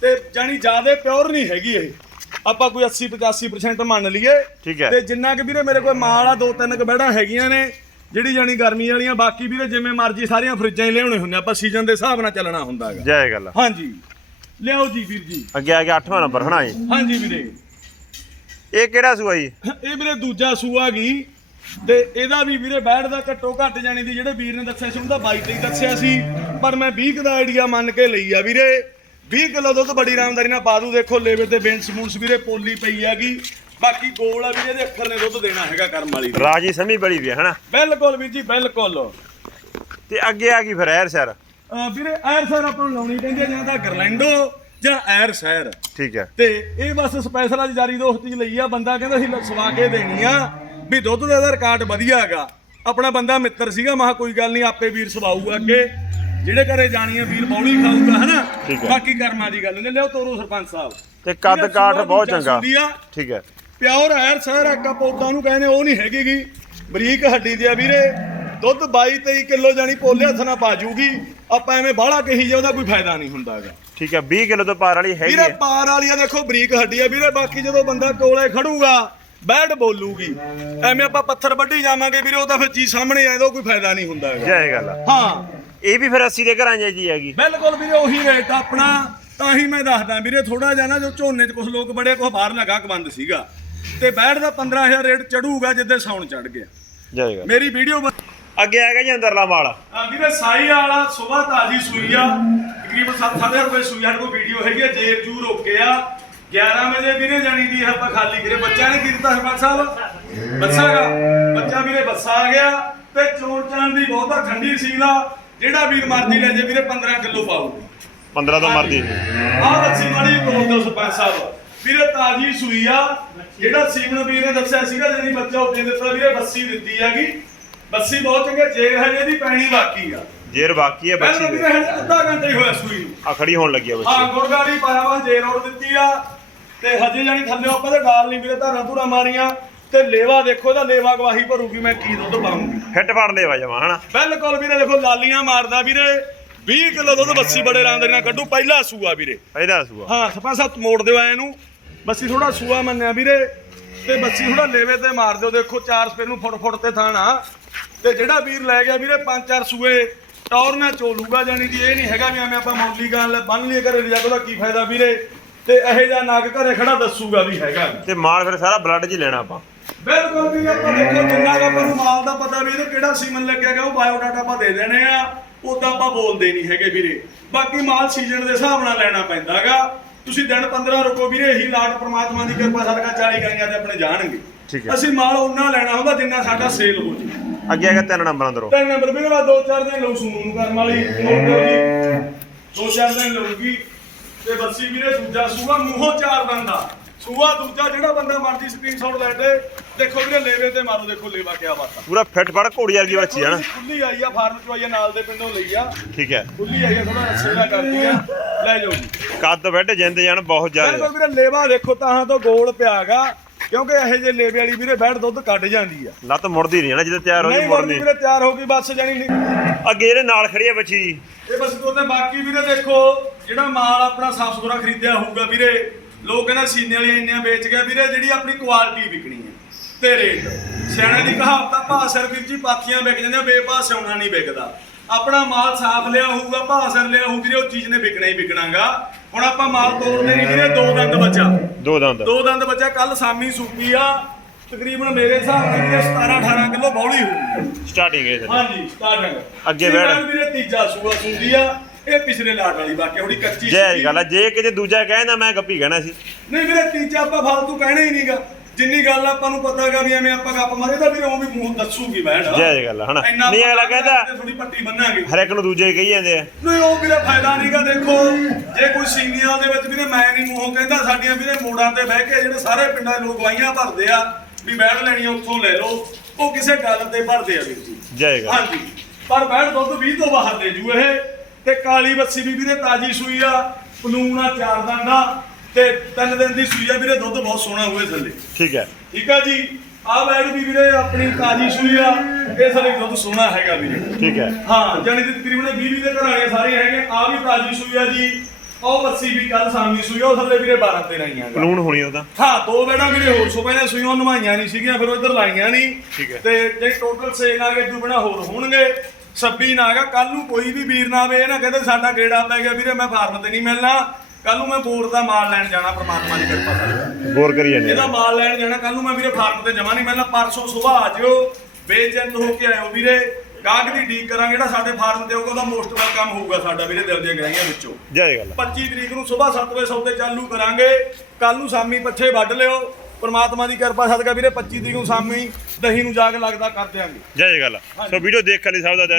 ਤੇ ਜਾਨੀ ਜਿਆਦੇ ਪਿਓਰ ਨਹੀਂ ਹੈਗੀ ਇਹ। ਆਪਾਂ ਕੋਈ 80 85% ਮੰਨ ਲਈਏ। ਠੀਕ ਹੈ। ਤੇ ਜਿੰਨਾ ਕਿ ਵੀਰੇ ਮੇਰੇ ਕੋਲ ਮਾਲ ਆ ਦੋ ਤਿੰਨ ਕੁ ਬੈੜਾਂ ਹੈਗੀਆਂ ਨੇ। ਜਿਹੜੀ ਜਾਨੀ ਗਰਮੀ ਵਾਲੀਆਂ ਬਾਕੀ ਵੀਰੇ ਜਿਵੇਂ ਮਰਜ਼ੀ ਸਾਰੀਆਂ ਫਰਿੱਜਾਂ ਹੀ ਲਿਆਉਣੇ ਹੁੰਦੇ ਆਪਾਂ ਸੀਜ਼ਨ ਦੇ ਹਿਸਾਬ ਨਾਲ ਚੱਲਣਾ ਹੁੰਦਾ ਹੈਗਾ। ਜੈ ਗੱਲ ਹਾਂਜੀ। ਲਿਆਓ ਜੀ ਵੀਰ ਜੀ। ਅੱਗੇ ਆ ਗਿਆ ਅੱਠਵਾਂ ਨੰਬਰ ਹਨਾ ਜੀ ਹਾਂਜੀ ਵੀਰੇ। ਇਹ ਕਿਹੜਾ ਸੂਆ ਜੀ? ਇਹ ਵੀਰੇ ਦੂਜਾ ਸੂਆ ਗਈ ਤੇ ਇਹਦਾ ਵੀ ਵੀਰੇ ਬੈਠ ਦਾ ਘੱਟੋ ਘੱਟ ਜਾਣੀ ਦੀ ਜਿਹੜੇ ਵੀਰ ਨੇ ਦੱਸਿਆ ਸੀ ਉਹਦਾ 22 ਤੇ ਹੀ ਦੱਸਿਆ ਸੀ ਪਰ ਮੈਂ 20 ਕੁ ਦਾ ਆਈਡੀਆ ਮੰਨ ਕੇ ਲਈ ਆ ਵੀਰੇ। 20 ਕਿਲੋ ਦੁੱਧ ਬੜੀ ਆਰਾਮਦਾਰੀ ਨਾਲ ਪਾ ਦੂ ਦੇਖੋ ਲੇਵੇ ਤੇ ਬੇਂਸ ਮੂੰਸ ਵੀਰੇ ਪੋਲੀ ਪਈ ਹੈਗੀ। ਬਾਕੀ ਗੋਲ ਆ ਵੀਰੇ ਦੇ ਅੱਖਰ ਨੇ ਦੁੱਧ ਦੇਣਾ ਹੈਗਾ ਕਰਮ ਵਾਲੀ। ਰਾਜੀ ਸਮੀ ਬੜੀ ਵੀ ਹੈ ਹਨਾ? ਬਿਲਕੁਲ ਵੀਰ ਜੀ ਬਿਲਕੁਲ। ਤੇ ਅੱਗੇ ਆ ਗਈ ਫਿਰ ਐਰ ਅਹ ਵੀਰੇ ਐਰ ਸਰ ਆਪਾਂ ਨੂੰ ਲਾਉਣੀ ਪੈਂਦੀ ਹੈ ਜਾਂ ਤਾਂ ਗਰਲੈਂਡੋ ਜਾਂ ਐਰ ਸੈਰ ਠੀਕ ਹੈ। ਤੇ ਇਹ ਬਸ ਸਪੈਸ਼ਲ ਅੱਜ ਜਾਰੀ ਦੋਸਤੀ ਲਈ ਆ ਬੰਦਾ ਕਹਿੰਦਾ ਸੀ ਸਵਾ ਕੇ ਦੇਣੀ ਆ ਵੀ ਦੁੱਧ ਦਾ ਰਿਕਾਰਡ ਵਧੀਆ ਹੈਗਾ। ਆਪਣਾ ਬੰਦਾ ਮਿੱਤਰ ਸੀਗਾ ਮਹਾ ਕੋਈ ਗੱਲ ਨਹੀਂ ਆਪੇ ਵੀਰ ਸਵਾਊਗਾ ਅੱਗੇ। ਜਿਹੜੇ ਘਰੇ ਜਾਣੀ ਆ ਵੀਰ ਬੌਲੀ ਖਾਊਗਾ ਹਨਾ। ਬਾਕੀ ਕਰਮਾਂ ਦੀ ਗੱਲ। ਨੇ ਲਿਓ ਤੋਰੋ ਸਰਪੰਚ ਸਾਹਿਬ। ਤੇ ਕੱਦ ਕਾਠ ਸੂਆ ਬਹੁਤ ਚੰਗਾ। ਠੀਕ ਹੈ। ਪਿਓਰ ਐਰ ਸਹਿਰ ਅੱਗਾ ਪੌਦਾ ਨੂੰ ਕਹਿੰਦੇ ਉਹ ਨਹੀਂ ਹੈਗੀਗੀ ਬਰੀਕ ਹੱਡੀ ਦੀ ਆ ਵੀਰੇ। ਦੁੱਧ 22 23 ਕਿਲੋ ਜਾਨੀ ਪੋਲੇ ਹੱਥ ਨਾਲ ਪਾ ਜੂਗੀ। ਆਪਾਂ ਐਵੇਂ ਬਾਹਲਾ ਕਹੀ ਜਾ ਉਹਦਾ ਕੋਈ ਫਾਇਦਾ ਨਹੀਂ ਹੁੰਦਾਗਾ ਠੀਕ ਹੈ 20 ਕਿਲੋ ਤੋਂ ਪਾਰ ਵਾਲੀ ਹੈਗੀ ਵੀਰੇ ਹੈ। ਪਾਰ ਵਾਲੀਆਂ ਦੇਖੋ ਬਰੀਕ ਹੱਡੀ ਆ ਵੀਰੇ ਬਾਕੀ ਜਦੋਂ ਬੰਦਾ ਕੋਲੇ ਖੜੂਗਾ ਬੈਠ ਬੋਲੂਗੀ। ਐਵੇਂ ਆਪਾਂ ਪੱਥਰ ਵੱਢੀ ਜਾਵਾਂਗੇ ਵੀਰੇ ਉਹ ਤਾਂ ਫਿਰ ਚੀਜ਼ ਸਾਹਮਣੇ ਆਏ ਤਾਂ ਕੋਈ ਫਾਇਦਾ ਨਹੀਂ ਹੁੰਦਾ ਹੈਗਾ। ਜੈ ਗੱਲ ਆ। ਹਾਂ। ਇਹ ਵੀ ਫਿਰ 80 ਦੇ ਘਰਾਂ 'ਚ ਜੀ ਹੈਗੀ। ਬਿਲਕੁਲ ਵੀਰੇ ਉਹੀ ਰੇਟ ਆ ਆਪਣਾ। ਤਾਂ ਹੀ ਮੈਂ ਦੱਸਦਾ ਵੀਰੇ ਥੋੜਾ ਜਿਹਾ ਨਾ ਜੋ ਝੋਨੇ 'ਚ ਕੁਝ ਲੋਕ ਬੜੇ ਕੁਝ ਬਾਹਰ ਲਗਾ ਕੇ ਬੰਦ ਸੀਗਾ। ਤੇ ਬੈਠ ਦਾ 15000 ਰੇਟ ਚੜੂਗਾ ਜਿੱਦੇ ਸਾਉਣ ਚੜ ਗਿਆ। ਜੈ ਗੱਲ ਮੇਰੀ ਵੀਡੀਓ ਅੱਗੇ ਆ ਗਿਆ ਜੀ ਅੰਦਰਲਾ ਮਾਲ। ਆ ਵੀਰੇ ਸਾਈ ਵਾਲਾ ਸਵੇਰ ਤਾਜੀ ਸੂਈ ਆ। ਤਕਰੀਬਨ 7-8 ਰੁਪਏ ਸੂਈ ਸਾਡੇ ਕੋਲ ਵੀਡੀਓ ਹੈਗੀ ਆ ਜੇਰ ਜੂਰ ਓਕੇ ਆ। 11 ਵਜੇ ਵੀਰੇ ਜਾਣੀ ਦੀ ਆਪਾਂ ਖਾਲੀ ਕਰੇ। ਬੱਚਾ ਨੇ ਕੀ ਦਿੱਤਾ ਸਰਪੰਚ ਸਾਹਿਬ ਬੱਸਾਗਾ ਬੱਚਾ ਵੀਰੇ ਬੱਸਾ ਆ ਗਿਆ ਤੇ ਚੋਣ ਚਾਂ ਦੀ ਬਹੁਤਾ ਠੰਡੀ ਸੀਲ ਆ। ਜਿਹੜਾ ਵੀਰ ਮਰਦੀ ਲੈ ਜੇ ਵੀਰੇ 15 ਕਿਲੋ ਪਾਊਗੀ 15 ਤੋਂ ਮਰਦੀ ਆਹ ਬੱਸੀ ਮਾੜੀ ਕੋਲ ਦੋ ਸਰਪੰਚ ਸਾਹਿਬ ਵੀਰੇ ਤਾਜੀ ਸੂਈ ਆ। ਜਿਹੜਾ ਸੀਮਨ ਵੀਰ ਨੇ ਦੱਸਿਆ ਸੀਗਾ ਜਿਹੜੀ ਬੱਚਾ ਉੱਤੇ ਦਿੱਤਾ ਵੀਰੇ ਬੱਸੀ ਦਿੱਤੀ ਹੈਗੀ। ਬੱਸੀ ਬਹੁਤ ਚੰਗੇ ਜੇਰ ਹਜੇ ਇਹਦੀ ਪੈਣੀ ਬਾਕੀ ਆ। ਜੇਰ ਬਾਕੀ ਹੈ ਬੱਚੀ ਵੀਰੇ ਹਜੇ ਅੱਧਾ ਘੰਟਾ ਹੀ ਹੋਇਆ ਸੂਈ ਨੂੰ। ਆ ਖੜੀ ਹੋਣ ਲੱਗੀ ਆ ਹਾਂ ਬੱਚੀ ਗੁਰਗਾੜੀ ਪਾਇਆ ਵਾ ਜੇ ਰੋਡ ਦਿੱਤੀ ਆ। ਤੇ ਹਜੇ ਜਾਨੀ ਥੱਲੇ ਆਪਾਂ ਤੇ ਡਾਲ ਨਹੀਂ ਵੀਰੇ ਧਾਰਾਂ ਧੂਰਾ ਮਾਰੀਆਂ। ਤੇ ਲੇਵਾ ਦੇਖੋ ਇਹਦਾ ਲੇਵਾ ਗਵਾਹੀ ਭਰੂਗੀ ਮੈਂ ਕੀ ਦੁੱਧ ਪਾਉਂਗੀ ਫਿੱਟ ਫੜ ਲੈ ਵਾ ਜਮਾ ਹਨਾ? ਬਿਲਕੁਲ ਵੀਰੇ ਦੇਖੋ ਲਾਲੀਆਂ ਮਾਰਦਾ ਵੀਰੇ। 20 ਕਿਲੋ ਦੁੱਧ ਬੱਸੀ ਬੜੇ ਰਾਂ ਦੇ ਨਾਲ ਕੱਢੂ ਪਹਿਲਾ ਸੂਆ ਵੀਰੇ। ਇਹਦਾ ਸੂਆ। ਹਾਂ ਸਪਾ ਸੱਤ ਮੋੜ ਦਿਓ ਐ ਇਹਨੂੰ ਬੱਸੀ ਥੋੜਾ ਸੂਆ ਮੰਨਿਆ ਵੀਰੇ। ਤੇ ਬੱਸੀ ਥੋੜਾ ਲੇਵੇ ਤੇ ਮਾਰ ਦਿਓ ਦੇਖੋ ਚਾਰ ਸਪੇਰ ਨੂੰ ਫੁੱਟ ਫੁੱਟ ਤੇ ਥਾਣਾ ਤੇ ਜਿਹੜਾ ਵੀਰ ਲੈ ਗਿਆ ਵੀਰੇ ਪੰਜ ਚਾਰ ਸੂਏ ਟੌਰ ਨਾਲ ਚੋਲੂਗਾ ਜਾਨੀ ਦੀ ਇਹ ਨਹੀਂ ਹੈਗਾ ਵੀ ਐਵੇਂ ਆਪਾਂ ਮੌਲੀ ਗਾਂ ਲੈ ਬੰਨ ਲਈਏ ਘਰੇ ਲਿਜਾ ਕੇ ਉਹਦਾ ਕੀ ਫਾਇਦਾ ਵੀਰੇ? ਤੇ ਇਹੋ ਜਿਹਾ ਨਗ ਘਰੇ ਖੜਾ ਦੱਸੂਗਾ ਵੀ ਹੈਗਾ। ਤੇ ਮਾਲ ਫਿਰ ਸਾਰਾ ਬਲੱਡ 'ਚ ਹੀ ਲੈਣਾ ਆਪਾਂ। ਬਿਲਕੁਲ ਵੀ ਆਪਾਂ ਦੇਖੋ ਜਿੰਨਾ ਕੁ ਆਪਾਂ ਨੂੰ ਮਾਲ ਦਾ ਪਤਾ ਵੀ ਇਹਨੂੰ ਕਿਹੜਾ ਸੀਮਨ ਲੱਗਿਆਗਾ ਉਹ ਬਾਇਓਡਾਟਾ ਆਪਾਂ ਦੇ ਦੇਣੇ ਆ ਉਦਾਂ ਆਪਾਂ ਬੋਲਦੇ ਨਹੀਂ ਹੈਗੇ ਵੀਰੇ। ਬਾਕੀ ਮਾਲ ਸੀਜ਼ਨ ਦੇ ਹਿਸਾਬ ਨਾਲ ਲੈਣਾ ਪੈਂਦਾਗਾ ਤੁਸੀਂ ਦਿਨ 15 ਰੁਕੋ ਵੀਰੇ ਇਹੀ ਲਾਟ ਪ੍ਰਮਾਤਮਾ ਦੀ ਕਿਰਪਾ ਸਦਕਾ 40 ਗਾਈਆਂ ਤੇ ਆਪਣੇ ਜਾਣਗੇ। ਅਸੀਂ ਮਾਲ ਉਹਨਾਂ ਲੈਣਾ ਹੁੰਦਾ ਜਿੰਨਾ ਸਾਡਾ ਸੇਲ ਹੋ ਜੇ ਅੱਗੇ ਆ ਗਿਆ ਤਿੰਨ ਨੰਬਰਾਂ ਅੰਦਰੋਂ। ਤਿੰਨ ਨੰਬਰ ਵੀਰੇ ਬਾਅਦ ਦੋ ਚਾਰ ਦਿਨ ਲਊ ਸੂਣ ਨੂੰ ਕਰਨ ਵਾਲੀ। ਦੋ ਚਾਰ ਦਿਨ ਲਊਗੀ ਤੇ ਬੱਸੀ ਵੀਰੇ ਦੂਜਾ ਸੂਆ ਮੂੰਹੋਂ ਚਾਰ ਦੰਦਾ ਸੂਆ ਦੂਜਾ ਜਿਹੜਾ ਬੰਦਾ ਮਰਜ਼ੀ ਸਕਰੀਨਸ਼ਾਟ ਲੈ ਦੇ। ਦੇਖੋ ਵੀਰੇ ਲੇਵੇ ਤੇ ਮਾਰੋ ਦੇਖੋ ਲੇਵਾ ਕਿਆ ਬਾਤ ਆ। ਪੂਰਾ ਫਿੱਟ ਫੜ ਘੋੜੀ ਵਰਗੀ ਬੱਚੀ ਹੈ ਨਾ। ਖੁੱਲੀ ਆਈ ਆ ਫਾਰਮ ਚੋਂ ਆਈ ਆ ਨਾਲ ਦੇ ਪਿੰਡੋਂ ਲਈ ਆ। ਠੀਕ ਹੈ। ਖੁੱਲੀ ਆਈ ਆ ਥੋੜਾ ਰੱਸੇ ਦਾ ਕਰਦੀ ਆ। ਲੈ ਜਾਓ ਜੀ। ਕੱਦ ਬੈੱਡ ਜਿੰਦ ਜਾਨ ਬਹੁਤ ਜ਼ਿਆਦਾ। ਬਿਲਕੁਲ ਵੀਰੇ ਲੇਵਾ ਦੇਖੋ ਤਾਂ ਤੋਂ ਗੋਲ ਪਿਆਗਾ ਕਿਉਂਕਿ ਇਹੋ ਜਿਹੇ ਲੇਵੇ ਵਾਲੀ ਵੀਰੇ ਬੈਠ ਦੁੱਧ ਕੱਢ ਜਾਂਦੀ ਆ। ਲੱਤ ਮੁੜਦੀ ਨਹੀਂ ਨਾ ਜਦੋਂ ਤਿਆਰ ਹੋ ਨਹੀਂ ਮੁੜਦੀ ਮੁੜਦੀ ਵੀਰੇ ਤਿਆਰ ਹੋ ਗਈ ਬੱਸ ਜਾਨੀ ਨਹੀਂ। ਅੱਗੇ ਇਹਦੇ ਨਾਲ ਖੜੀ ਹੈ ਬੱਚੀ। ਜੀ ਇਹ ਬਸ ਦੋਨੇ ਬਾਕੀ ਵੀਰੇ ਦੇਖੋ ਜਿਹੜਾ ਮਾਲ ਆਪਣਾ ਸਾਫ਼ ਸੁਥਰਾ ਖਰੀਦਿਆ ਹੋਊਗਾ ਵੀਰੇ ਲੋਕ ਕਹਿੰਦਾ ਸੀਨੇ ਵਾਲੀਆਂ ਇੰਨੀਆਂ ਵੇਚ ਗਿਆ ਵੀਰੇ ਜਿਹੜੀ ਆਪਣੀ ਕੁਆਲਿਟੀ ਵਿਕਣੀ ਹੈ ਤੇ ਰੇਟ। ਸਿਆਣੇ ਦੀ ਕਹਾਵਤ ਆ ਭਾਅ ਸਿਰ ਵੀਰ ਜੀ ਪਾਥੀਆਂ ਵਿਕ ਜਾਂਦੀਆਂ ਬੇਭਾਅ ਸਿਉਣਾ ਨਹੀਂ ਵਿਕਦਾ। ਆਪਣਾ ਮਾਲ ਸਾਫ਼ ਲਿਆ ਹੋਊਗਾ ਭਾਅ ਸਿਰ ਲਿਆ ਹੋਊ ਵੀਰੇ ਉਹ ਚੀਜ਼ ਨੇ ਵਿਕਣਾ ਹੀ ਵਿਕਣਾਗਾ। ਹੁਣ ਆਪਾਂ ਮਾਲ ਤੋੜਦੇ ਨਹੀਂ ਵੀਰੇ ਦੋ ਦੰਦ ਬੱਚਾ। ਦੋ ਦੰਦ। ਦੋ ਦੰਦ ਬੱਚਾ ਕੱਲ ਸਾਮੀ ਸੂਪੀ ਆ ਤਕਰੀਬਨ ਮੇਰੇ ਹਿਸਾਬ ਨਾਲ ਵੀਰੇ 17 18 ਕਿਲੋ ਬੌਲੀ ਹੋਊਗੀ ਸਟਾਰਟਿੰਗ ਹੈ ਹਾਂਜੀ ਸਟਾਰਟਿੰਗ ਅੱਗੇ ਬੈਠ। ਜੈ ਸੀਗੀ। ਗੱਲ ਆ ਜੇ ਕਿਤੇ ਦੂਜਾ ਕਹਿੰਦਾ ਮੈਂ ਗੱਪੀ ਕਹਿਣਾ ਸੀ। ਨਹੀਂ ਵੀਰੇ ਤੀਜਾ ਆਪਾਂ ਫਾਲਤੂ ਕਹਿਣਾ ਹੀ ਨਹੀਂਗਾ ਜਿੰਨੀ ਗੱਲ ਆਪਾਂ ਨੂੰ ਪਤਾ ਹੈਗਾ ਵੀ ਐਵੇਂ ਆਪਾਂ ਗੱਪ ਮਾਰੇ ਤਾਂ ਵੀਰੇ ਉਹ ਵੀ ਮੂੰਹ ਦੱਸੂਗੀ ਬਹਿਣ। ਜੈ ਗੱਲ ਆ, ਹਨਾ ਨਹੀਂ ਅਗਲਾ ਕਹਿੰਦਾ ਥੋੜੀ ਪੱਟੀ ਬੰਨਾਂਗੇ। ਹਰ ਇੱਕ ਨੂੰ ਦੂਜੇ ਕਹੀ ਜਾਂਦੇ ਆ। ਨਹੀਂ ਉਹ ਵੀਰੇ ਫਾਇਦਾ ਨਹੀਂਗਾ ਦੇਖੋ। ਜੇ ਕੋਈ ਸੀਨੀਆਂ ਦੇ ਵਿੱਚ ਵੀਰੇ ਮੈਂ ਨਹੀਂ ਮੂੰਹੋਂ ਕਹਿੰਦਾ ਸਾਡੀਆਂ ਵੀਰੇ ਮੋੜਾਂ ਤੇ ਬਹਿ ਕੇ ਜਿਹੜੇ ਸਾਰੇ ਪਿੰਡਾਂ ਦੇ ਲੋਕ ਵਾਈਆਂ ਭਰਦੇ ਆ ਵੀ ਬੈਠ ਲੈਣੀ ਉੱਥੋਂ ਲੈ ਲਓ। ਉਹ ਕਿਸੇ ਗੱਲ ਤੇ ਭਰਦੇ ਆ ਵੀਰ ਜੀ। ਜੈ ਗੱਲ ਹਾਂਜੀ। ਪਰ ਬੈਠ ਦੁੱਧ 20 ਤੋਂ ਬਾਹਰ ਦੇ ਜੂ ਇਹ। ਤੇ ਕਾਲੀ ਬੱਸੀ ਵੀ ਵੀਰੇ ਤਾਜੀ ਸੂਈ ਆ। ਪਲੂਣਾ ਚਾਰ ਦੰਦਾ ਤੇ ਤਿੰਨ ਦਿਨ ਦੀ ਸੂਈ ਆ ਵੀਰੇ ਦੁੱਧ ਬਹੁਤ ਸੋਹਣਾ ਹੋਏ ਥੱਲੇ। ਠੀਕ ਹੈ। ਠੀਕ ਆ ਜੀ? ਆ ਬੈਠ ਵੀ ਵੀਰੇ ਆਪਣੀ ਤਾਜੀ ਸੂਈ ਆ ਇਹ ਥੱਲੇ ਦੁੱਧ ਸੋਹਣਾ ਹੈਗਾ ਵੀਰੇ। ਠੀਕ ਹੈ। ਹਾਂ ਜਾਨੀ ਕਿ ਤਕਰੀਬਨ 20 20 ਦੇ ਘਰਾਣੇ ਸਾਰੇ ਹੈਗੇ ਆ ਵੀ ਤਾਜੀ ਸੂਈ ਆ ਜੀ। ਉਹ ਬੱਸੀ ਵੀ ਕੱਲ ਸਾਮੀ ਸੂਈ ਆ ਉਹ ਥੱਲੇ ਵੀਰੇ 12 13 ਹੀ ਆ। ਲੂਣ ਹੋਣੀ ਉਹਦਾ। ਹਾਂ ਦੋ ਬੇੜਾ ਵੀਰੇ ਹੋਰ ਸੋ ਪਹਿਲਾਂ ਸੂਈਆਂ ਨਵਾਈਆਂ ਨਹੀਂ ਸੀਗੀਆਂ ਫਿਰ ਉਹ ਇੱਧਰ ਲਾਈਆਂ ਨਹੀਂ। ਠੀਕ ਹੈ। ਤੇ ਜੇ ਟੋਟਲ ਸੇ ਨਾ ਕੇ ਦੂ ਬਣਾ ਹੋਰ ਹੋਣਗੇ 26 ਨਾਗਾ ਕੱਲ ਨੂੰ ਕੋਈ ਵੀ ਵੀਰ ਨਾ ਆਵੇ ਇਹ ਨਾ ਕਹਿੰਦੇ ਸਾਡਾ ਗੇੜਾ ਪੈ ਗਿਆ ਵੀਰੇ ਮੈਂ ਫਾਰਮ ਤੇ ਨਹੀਂ ਮਿਲਣਾ। ਕੱਲ ਨੂੰ ਮੈਂ ਬੋਰ ਦਾ ਮਾਲ ਲੈਣ ਜਾਣਾ ਪ੍ਰਮਾਤਮਾ ਦੀ ਕਿਰਪਾ ਨਾਲ। ਬੋਰ ਕਰੀ ਜਾਂਦੇ ਇਹਦਾ ਮਾਲ ਲੈਣ ਜਾਣਾ ਕੱਲ ਨੂੰ ਮੈਂ ਵੀਰੇ ਫਾਰਮ ਤੇ ਜਮਾ ਨਹੀਂ ਮਿਲਣਾ ਪਰਸੋਂ ਸਵੇਰ ਆ ਜਿਓ ਬੇਚੈਨ ਹੋ ਕੇ ਆਇਓ ਵੀਰੇ। ਗਾਹਕ ਦੀ ਡੀਕ ਕਰਾਂਗੇ ਜਿਹੜਾ ਸਾਡੇ ਫਾਰਮ ਤੇ ਆਊਗਾ ਉਹਦਾ ਮੋਸਟ ਵੈਲਕਮ ਹੋਊਗਾ ਸਾਡਾ ਵੀਰੇ ਦਿਲ ਦੀਆਂ ਗਰਾਈਆਂ ਵਿੱਚੋਂ। ਜੈ ਗੱਲ। ਆ। 25 ਤਰੀਕ ਨੂੰ ਸਵੇਰ 7 ਵਜੇ ਸੌਦੇ ਚਾਲੂ ਕਰਾਂਗੇ। ਕੱਲ ਨੂੰ ਸਾਮੀ ਪੱਛੇ ਵੱਢ ਲਿਓ। ਪਰਮਾਤਮਾ ਦੀ ਕਿਰਪਾ ਸਦਕਾ ਵੀਰੇ 25 ਤਰੀਕ ਨੂੰ ਸਾਮੀ ਦਹੀਂ ਨੂੰ ਜਾ ਕੇ ਲੱਗਦਾ ਕਰ ਦਿਆਂਗੇ। ਜੈ ਗੱਲ। ਸੋ ਵੀਡੀਓ ਦੇਖਣ ਲਈ ਸਭ ਦਾ